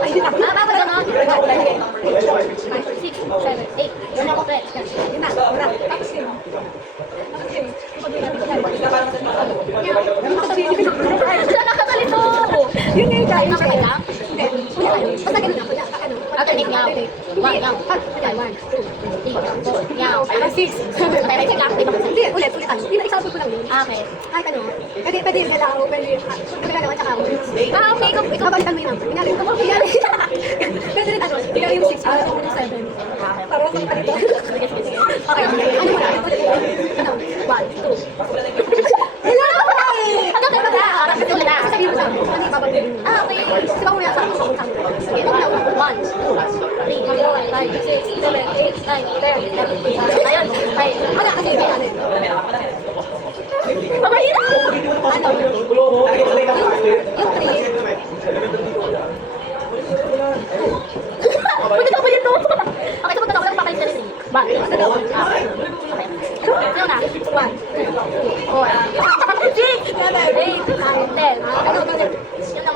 Ay, yun na. Bakit gano'n? 6, 7, 8. Yun na ako, Fred. Yun na. Wala. Tapos yun. Saan nakakalito? Yun nga yung dahil. Nakakala? Hindi. Basta ganun na. Alternate nga. Okay. 1, lang. 1, 2, 3, 4, yaw. 6, 7, 8. Hindi, ulit. Ina-example ko lang yun. Okay. Kahit ano. Pwede yung galaw. Pwede yung galaw at saka words. Okay. Ikaw balikan mo yung number. Kunyari. Pwede rin ano. Kunyari yung 6. Pwede yung 7. Para sa palito. Okay. Ano mo na? Ano? 1, 2. Ano kayo ba? Arap ito na. Sasabihin mo sa akin. Ano yung babalik? Okay. Diba mo na sa akin? Sige. 1, 2, 3, 4, 5, 6, 7, 8, 9, 10. Ayun. Wala kasi. Mamahira! Ano? Yung 3. Pwede ka ba dito? Okay, so magkatawa lang papalit na rin. Ba? Okay. Ano na? 1, 2, 3, 4, 6, 7, 8, 9, 10. Yung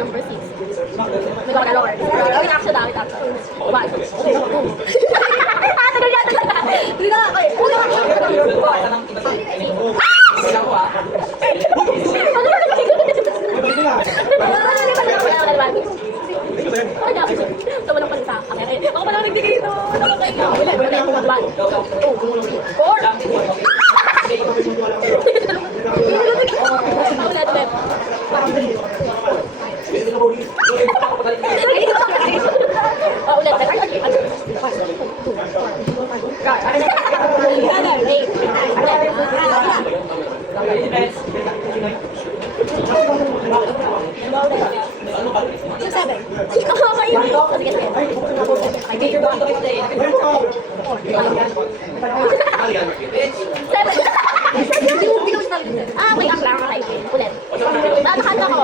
number 6. May gawa na lower. Wait, action na. 1, 2. Tagal yan. Hindi na. Okay. Una ka. So, walang palita. Ako pala nagbigay ito. Ulit. 1, 2, wait, ang lang. Ulit. Nakakanta ko.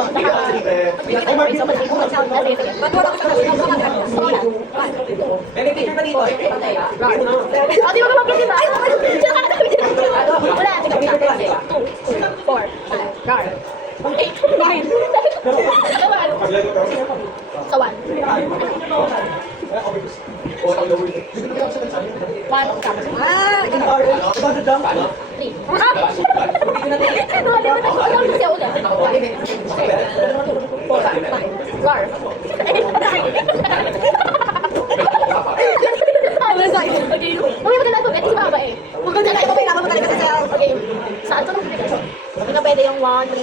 Pwede yung 1, 3,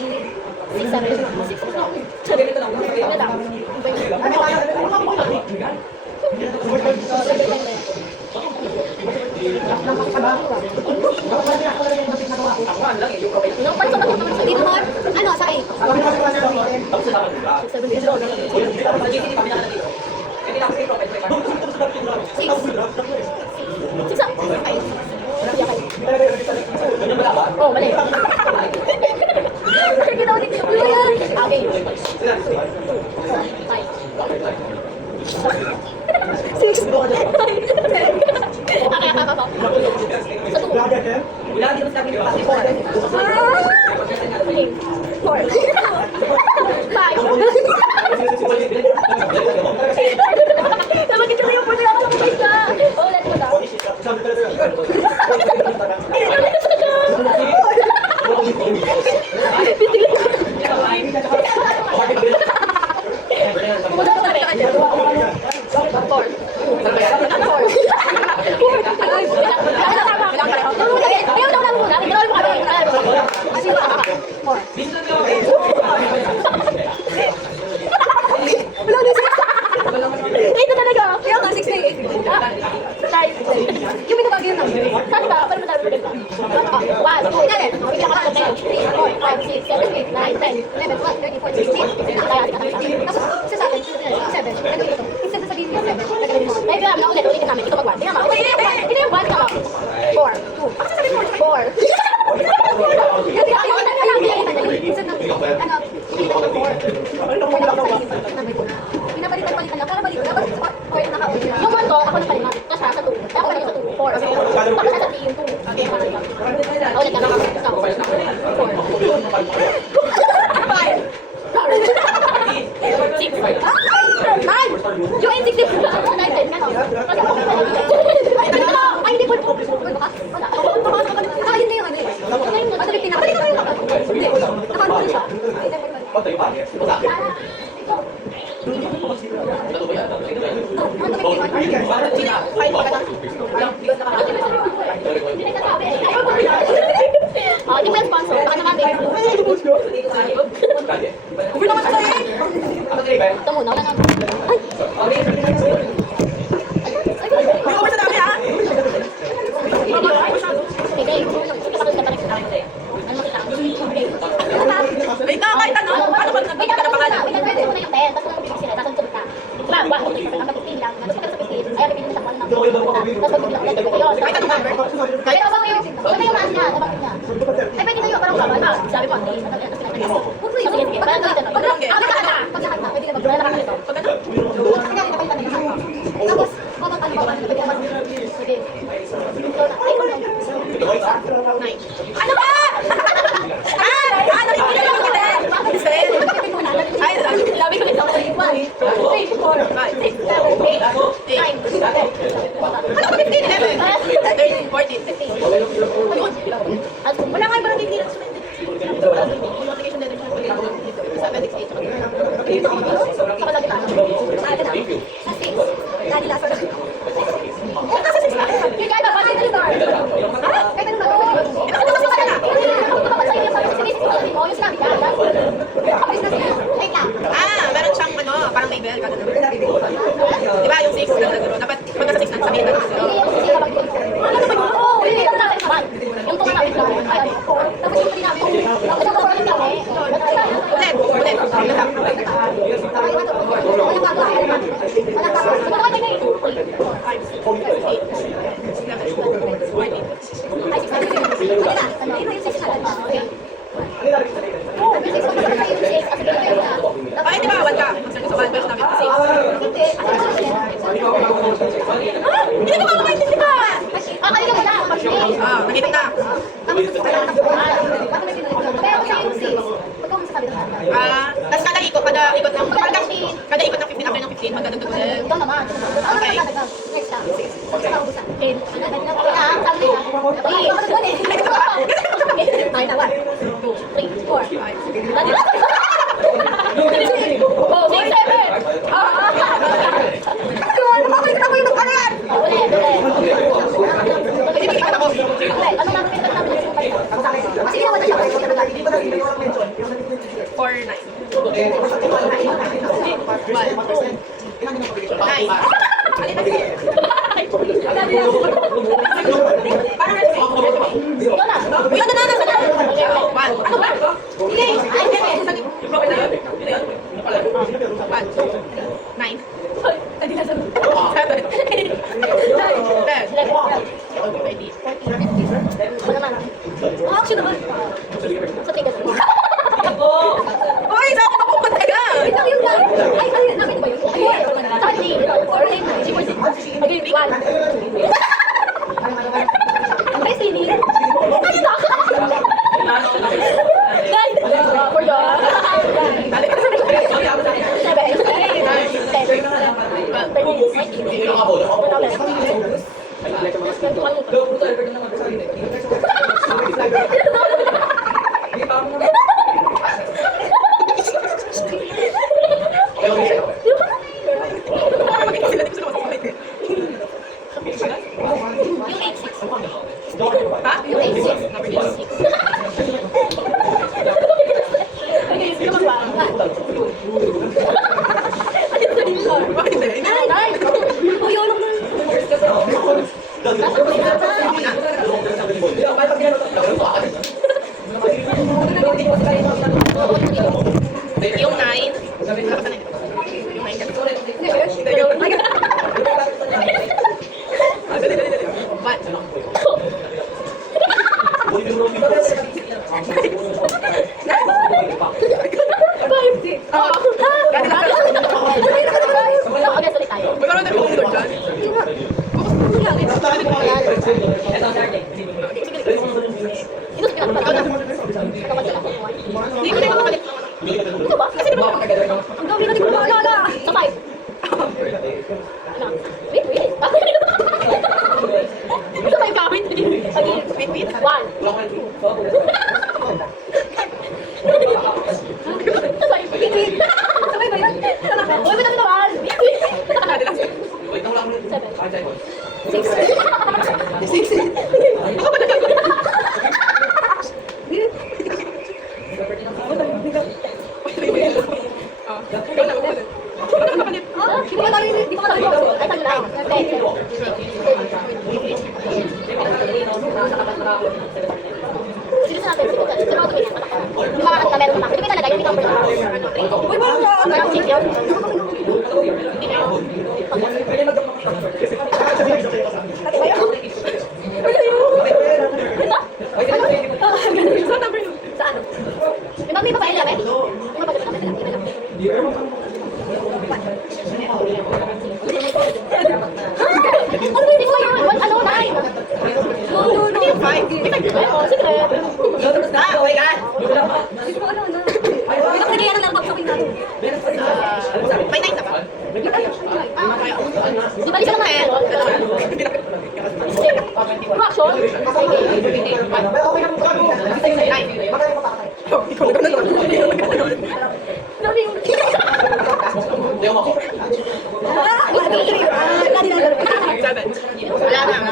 6, 7, 6, ano, sa 8? 6, oh, mali. Okay. 6. Ito talaga. Kaya nga, 68. Yung binabagay ng number. Saan ba? Paano madami maganda? 1, 2, 3, 4, 5, 6, 7, 8, 9, 10, 11, 12, 13, 14, 15. Tapos, isa sa akin, 7. Nagawin ito. Instead sa sabihin niya 7, nagawin mo. May kailangan na ulit, ulitin namin. Ito mag-1. Tingnan mo. Ito yung 1 ka mo. 4, 2. Ako sasabihin mo, 4. Kasi ayaw na lang. Instead ng, ano, hindi na 4. Pinapalitan lang. Para balik. Dapat or naka-on. Yung 1 ko, ako nagpalinga. Tapos siya sa 2. Ako palinga sa 2. 4. Tapos siya sa 3 yung 2. Ulit na. 4. 5. Oh, hindi mo yung sponsor. Baka naman, babe. Uwi naman sa eh! Ito muna, wala naman. Ay! Uwi over sa dami ha! Hindi. Kapag ka pa rin. Ano makita? Wait na, kahit ano! Ano ba nagpapit ka na pangalan? Pinag-ready mo na yung 10, tapos nang sila, tapos sunod ka. Diba? Wag, ang 15 lang. Tapos pagka sa 15, ay, pipili mo sa kwan ng tapos pagbibilang ulit yun. Kahit ano number? Kahit ano ba yung maas niya, nabanggit niya. Ay, pwede tayo, parang kaban. Sabi ko, hindi. Sige, sige. Parang ganito, no? Pagsakat na, pwede na mag-run na ito. Pag ano? Kanya rin napalitan na yung tapos, babang ano ba, pwede na sige. Nine. Ano ba? Nakikita lang kita eh! Ay, Sabi ko nito, 1, 2, 3, 4, 5, 6, 7, 8, 9, 10. ano ba 15, 11, 13, 14, 15. Ayun. Wala nga yung barangay clearance sulit. Yung application letter siya. 7, 6, 8. Saka lagi tayo. Thank you. Sa 6. Lagi lasa na. Oh, nasa 6 na. Yung kaya ba? Kahit ano ba? Ha? Kahit ano ba? Ano ba kasi na? Kapag sa'yo yung sabi ko, sige, sige, mo, yung sinabi ka. Kapag na siya. Wait lang. Meron siyang ano, parang label. Diba yung 6 na nagro? Dapat pag nasa 6 na sabihin na nasa 0. Hindi, yung sige, kapag ano ba yun? Oo, hindi yung natin naman. Yung tunga natin namin. Ay, tapos yung pati namin. Tapos yung pati namin. Ulit, ulit. Ay, di ba, awal ka? Magsabi sa 1 verse namin. 6. Hindi ko makakaintindi ba? Nakita na. Tapos kada ikot ng 15 after ng 15, magdadagdag ulit. Ikaw naman. Ano naman dadagdag? Next time. Paubusan. Ay, tawa. 2, 3, 4, 5. Oh, 6, 7. Nakakita mo yung mag-aral! Ulit, ulit. Hindi ba ako? Ulit, ano namin pinagdagdag namin? Sige naman na siya. 4, 9. 9. Ikaw na. Uy, ano na, nasa na? 1. Ano ba? Sige. Ay, sige. 9. 7. 10. Ako naman. Oh, action naman. Sa tigas. Uy, saan ka pupunta ka? Ito yung ay, nakita ba yun? Ayun. Sa hindi. Again, 1. Ang best ini. Ayun na. Guys, for you. 1. Di ba tayo, di ba tayo? Ay, tayo lang. Sino sa natin? Sino sa natin? Yung mga kanta meron pa. Hindi talaga, yung number na. Uy, parang Parang check yun. Saan? Yung may babae lang eh? Yung babae lang ano ba hindi ko yun? Ano? 9? No. Five. Oo, sige. Oh my God. Hindi ko ano. Hindi ko nagigyan ng box shopping natin. May night na ba? Di ba isa lang natin? Action? Wala na.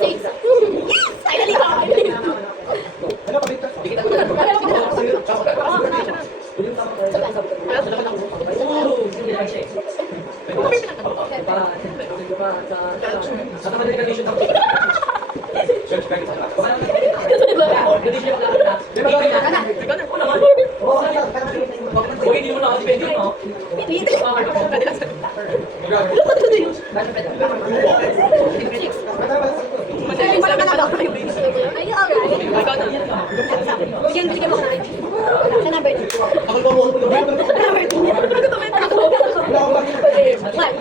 Six. Yes! Finally! Are you alright? Bigyan mo ka na. Sa number 2. Number 2. What?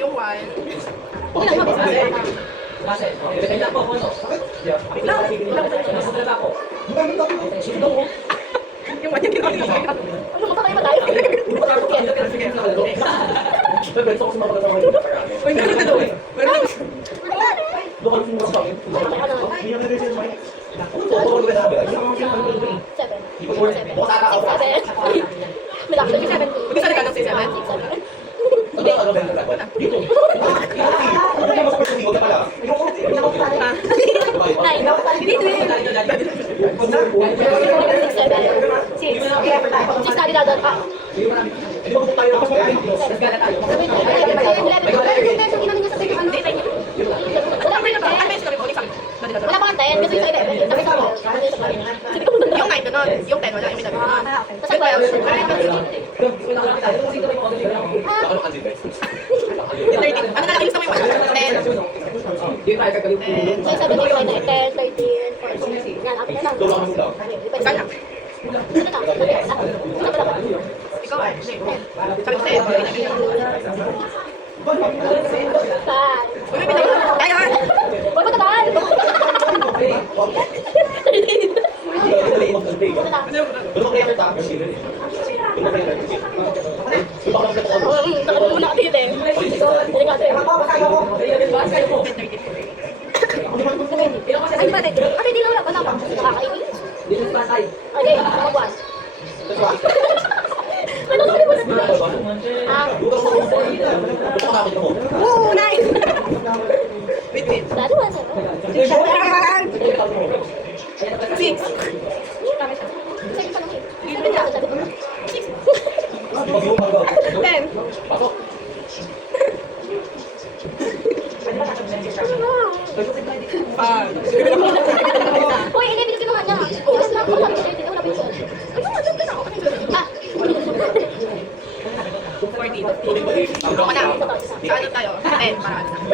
Yung one. Yung one yung ginawa. Ano ba tayo matay? Uy, meron na daw eh. Meron na. Hindi sa nagkakang si Seven. Wala pa kang 10, kasi yung sa iba, nakita mo. Yung 9 doon. Yung 10 wala. Yung 11 doon. Tapos 12. Yung 13. Ano na lang, gusto mo yung 10. So, 7, 8, 9, 10, 13, 14. Yan, ako na lang. Saan na? Ikaw eh. Sabi ko sa'yo. Five. Uy, pinag- Kaya! Huwag mo tagal! Nakaluna ka dito eh. Hindi ka dito. Ay, ba dito? Ate, di lang wala pa lang. Nakakainis. Okay, magwas. Ano sabi mo na dito? Oo, nice! Wait. Dado ba siya? 6. Sige pa lang eh. Sabi niya, sabi ko. 10. Uy, ini binigyan mo nga niya. Yes, lang. Sabi ko, hindi ko na pinsan. Ah! 14. Ako na. Sa ano tayo? 10. Para ano na.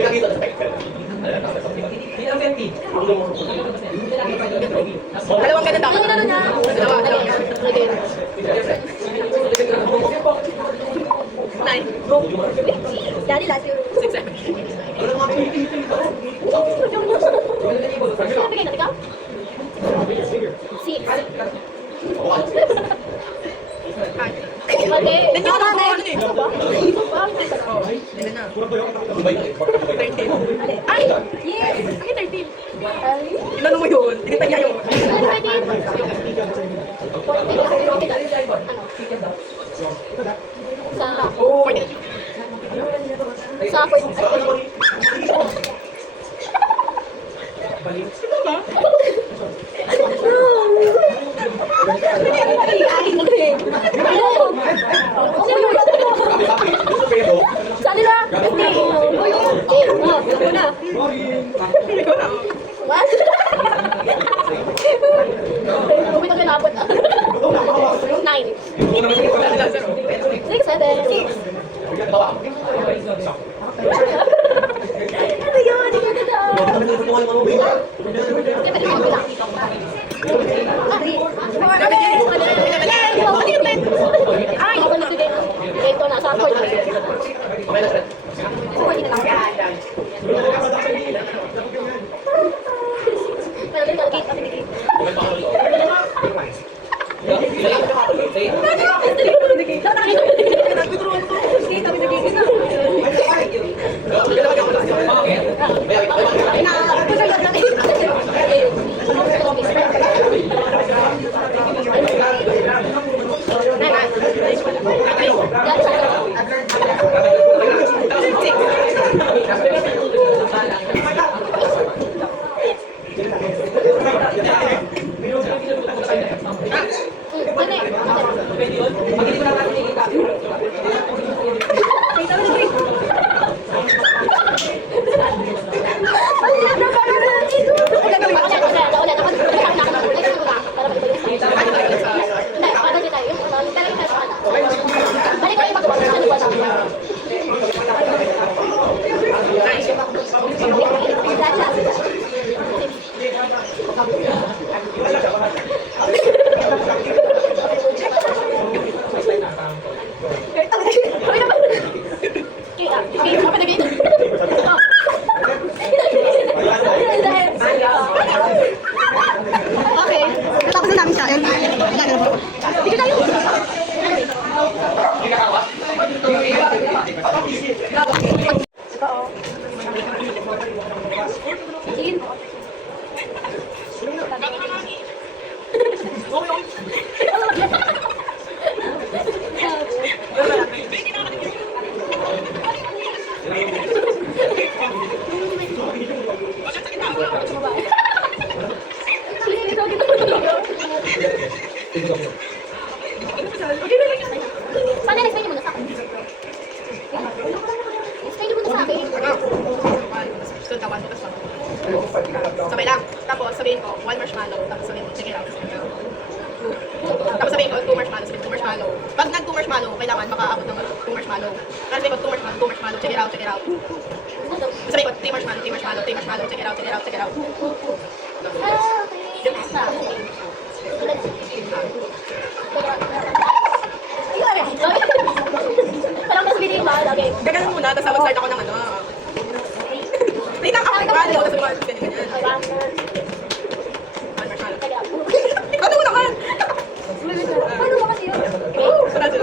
Dalawang ganun daw. Ano niya? Dalawa. Okay. 9. Daddy, last year. 6, 7. Sino bigay na? Ikaw? Six. Mali. Hindi ako Mali. ano eh. Ilan na? 13. Ay! Yes. Ay, 13. Ay. Ilan mo yun? Tinitay niya yun. Sa 14. Sa nila? Hindi. Una. What? Bumit ang pinapot ah. 9. 6, 7. 6. Ano yun? Hindi ko na. Hindi pwede mo bilang. Ay! Ako na sige. Ito na sa 14. Sa 14 na lang. Pero din kalkit, kapit-ikit. Okay, natapos na namin siya. Dito tayo. Paano explain mo na sa akin? Explain mo na sa akin. Sabay lang. Tapos sabihin ko, 1 marshmallow. Tapos sabihin ko, check it out. Tapos sabihin ko, 2 marshmallow. Sabihin ko, 2 marshmallow. Pag nag 2 marshmallow, kailangan makaabot ng 2 marshmallow. Tapos sabihin ko, 2 marshmallow, 2 marshmallow. Check it out, check it out. Sabihin ko, 3 marshmallow, 3 marshmallow, 3 marshmallow. Check it out, check it out, check it out. Parang mas bilis ba? Okay. Gaganon muna, tapos mag-start ako ng ano. Wait lang ako, wala. Tapos ganyan, ganyan. 1 marshmallow. Ano mo naman? Paano mo kasi yun? Sarado. 1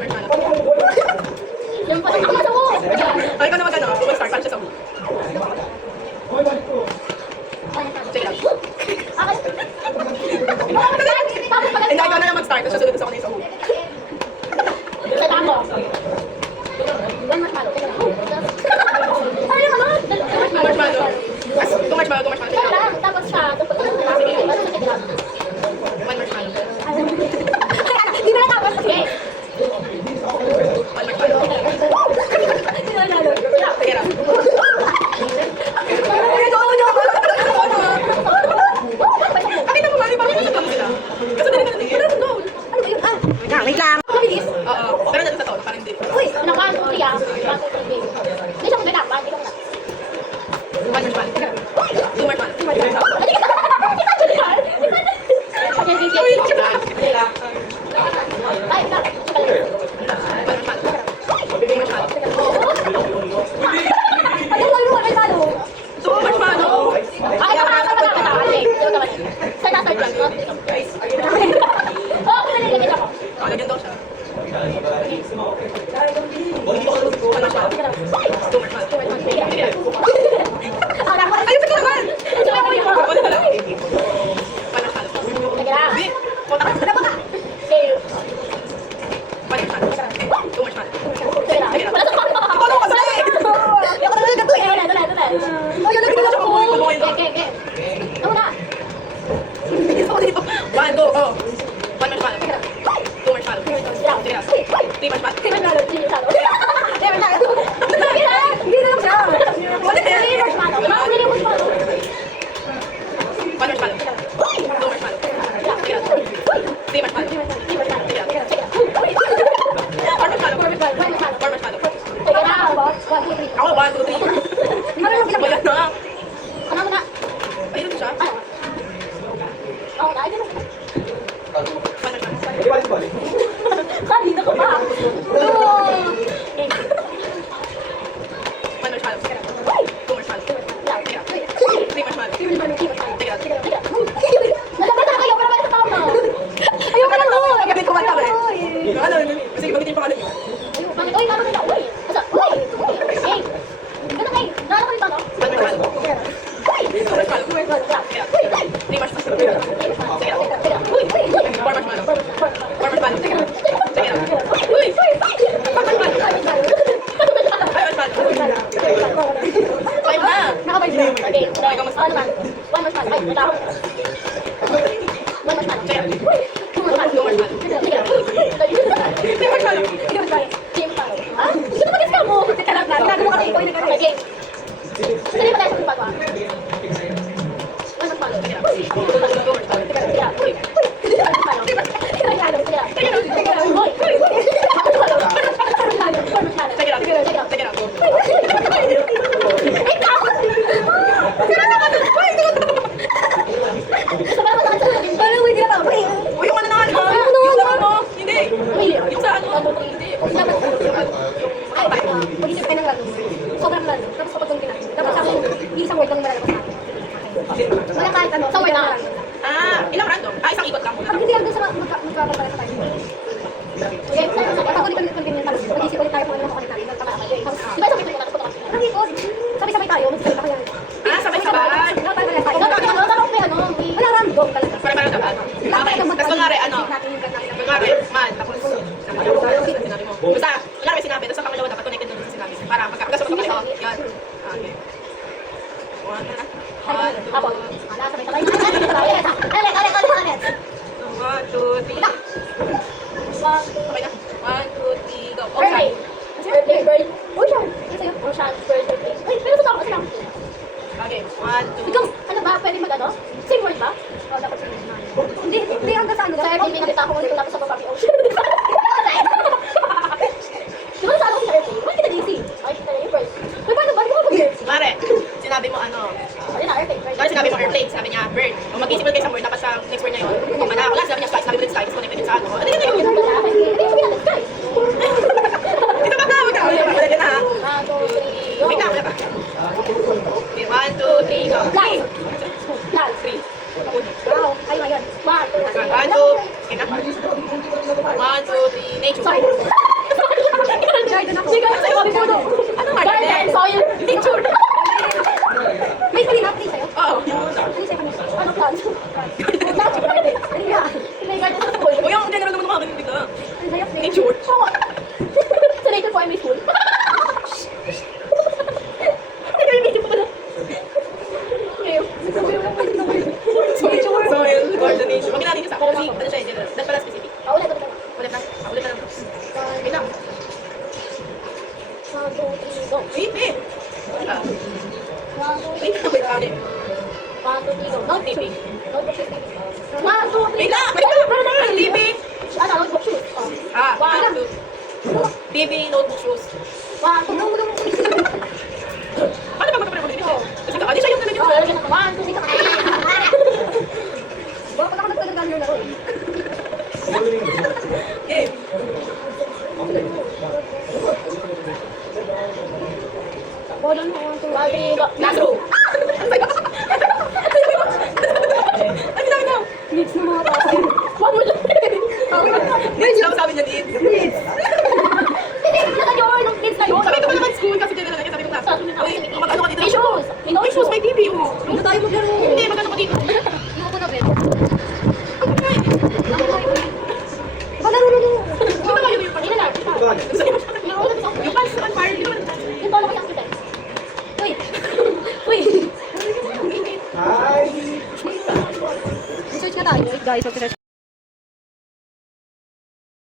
marshmallow. Yung parang kamata mo! Ay, ikaw na mag-ano, mag-start, para siya sa check it out. Hindi, ikaw na lang mag-start, tapos susunod ako na yung sa home. Sa tamo. One marshmallow. Ano naman? 2 marshmallow. 2 marshmallow, 2 marshmallow. Ikaw lang. Tapos siya. Tapos siya. 1 marshmallow. Di ba natapos? Sige. 1 marshmallow. Di ba nalo? Check it out. Pakita mo, mami, bakit nasa sila? Kasi dali ka na tingin. Ano ba yun? Wait lang. Mabilis. Oo. Pero nandun sa to, parang hindi. Uy, ano ka? Ano kaya? Hindi siya kumita. Hindi ko na. 1 marshmallow. 2 marshmallow. Ay, ikaw. 1 marshmallow. 2 marshmallow. Ano lang yung ano? 2 marshmallow. Ay, sa start lang. Oh, pinaliligit ako. Lalagyan daw siya. Ano siya? Too much marshmallow. Sige. Ayun, sige naman! Wala na lang. One marshmallow. Hindi. Punta ka. Punta ka. One marshmallow. Two marshmallow. Sige na. Ako ka sa'yo eh! Ako na ganito eh. Oh, yun lang pinala ko. Okay. Ako na. One, go. Oh. One marshmallow. Two marshmallow. Sige na. Three marshmallow. Hindi na lang siya. One marshmallow. Two marshmallow. Sige na. Three marshmallow. Sige na. Four marshmallow. Ako, one, two, three. Wala na. Ayun siya. One marshmallow. Kanina ka pa. One marshmallow. Two marshmallow. Sige na. Three marshmallow. Sige na. Nagkakata kayo para sa tama. Ayoko na to. Bakit kumanta ba eh? Ano, sige, bagitin yung pangalan niyo. Bakit? Uy, tama nila. Uy. Asa? Uy. Hey. Ganun kay. Naalala ko rin ba, no? One marshmallow. Two marshmallow. Sige na. Three marshmallow. Sige na. Four marshmallow. Four marshmallow. Sige na. Sige na. Uy! Five marshmallow. Five marshmallow. Five na. Nakabalik na. Okay. Okay, kamusta? Ano naman? One marshmallow. Ay, may tao. One marshmallow. Sige na. Two marshmallow. Two marshmallow. Sige na. Three marshmallow. Three marshmallow. Three marshmallow. Ha? Gusto mo mag-guess ka mo? Karap na. Ginagawa mo kasi ikaw yung nag-guess. Okay, game. Sali ba tayo sa pagbago, ah? One marshmallow. Sige na. Two marshmallow. Sige na. Sige na. Uy. Three marshmallow. Sige na. Sige na. Sige na. Sige na. Uy. One marshmallow. Sige na. Sige na. Sige na. Sige na. Ikaw! Sino naman? Uy! Gusto ba naman sa akin? Parang hindi na ako. Uy, yung ano na ano? Ay, ano? Yung sa ano? Hindi. Uy! Yung sa ano? Hindi. Dapat ay, mag-isip kayo ng lalo. Sobrang lalo. Tapos kapag kung kinain. Dapat sa isang word lang malalabas sa akin. Wala kahit ano. Sa word na. Ah, ilang random? Ah, isang ikot lang muna. Kapag hindi lang dun sa magkakapala sa tayo. Okay, kapag ulit kami ganyan, tapos mag-isip ulit tayo kung ano makukulit natin. Tapos, di ba sabay tayo na tapos ang ikot? Sabay-sabay tayo. Mag-isip tayo. Ah, sabay-sabay. Wala random talaga. Para dapat. Okay. Tapos kunwari, ano? Kunwari, man, tapos sinabi mo. Basta, kunwari may sinabi, tapos ang pangalawa dapat connected doon sa sinabi. Para magkakasunod ka pareho. Yan. Okay. One, Apo. Sabay-sabay. Ulit. one, two, three. Okay na. One, two, three, go. Birthday. Birthday. Ocean. Sa'yo? Ocean. Birthday. Ay, pero sa tao. Okay. One, two. Ikaw, ano ba? Pwede mag-ano? Same word ba? O, dapat same word na. Hindi hanggang sa ano. Sa Airbnb nakita ko ulit tapos sa Papapi Ocean. Di ba nasaan ako sa Airbnb? Bakit kita Daisy? Ay, kita na yung first. Uy, paano ba? Di ko mag-bird. Mare, sinabi mo ano? Ayun na, airplane. Kaya sinabi mo airplane, sabi niya bird. Kung mag-isip kayo sa word, dapat sa next word na yun. Kung mana, wala, sinabi niya sky, sinabi mo din sky, is connected din sa ano. Ano yun? Hindi ko ginagawa, sky. Ito ba ka? Wala ka na ha? 1, 2, 3, go. Wait lang, wala ka. Okay, one, two, three, go. Last. Last. Three. Wow, ayun, ayun. 1, 2, 3. One, two, okay na. One, two, three, nature. Sorry. Garden ako. Ano garden? Soil. Nature. May palinap din sa'yo? Oo. Ano sa'yo kami? Ano plants? Plants, garden. Ano yan? May garden sa school. O yung general naman mga ganun ka. Ano sa'yo? Nature. Oo. Sa nature po ay may school. Ay, may nature po pala. Ngayon. Soil, coordination. Huwag natin yung sa kasi ano siya, general. That's pala specific. Ulit, ulit. Ulit lang. Ulit lang. Wait lang. 1, 2, 3, go. Wait, wait. 1, 2, 3. Wait lang, wait lang. 1, 2, 3, go. Notebook. TV. Notebook. 1, 2, 3. Wait lang, wait lang. Ang TV. Ano, notebook shoes. Ah, one, two. TV, notebook, shoes. 1, 2, 3. Paano ba magpapalit mo dito? Kasi ka, di siya yung talaga Oh, lalagyan ako. 1, 2, 3. Bakit ako nagpagandang yun ako? Okay. Bodon mo. 1, 2, 3, go. Classroom. Ay, bilang na. Mix ng mga tao. 1 more lang. Needs lang sabi niya, needs. Hindi, nasa yun, nung kids na yun. Sabi ko pa naman school kasi dyan na lang sabi ko nga. Uy, mag-ano ka dito? May shoes. May shoes, may TV. Hindi tayo maglaro. Hindi, mag-ano ka dito. Yung ako na, Ben.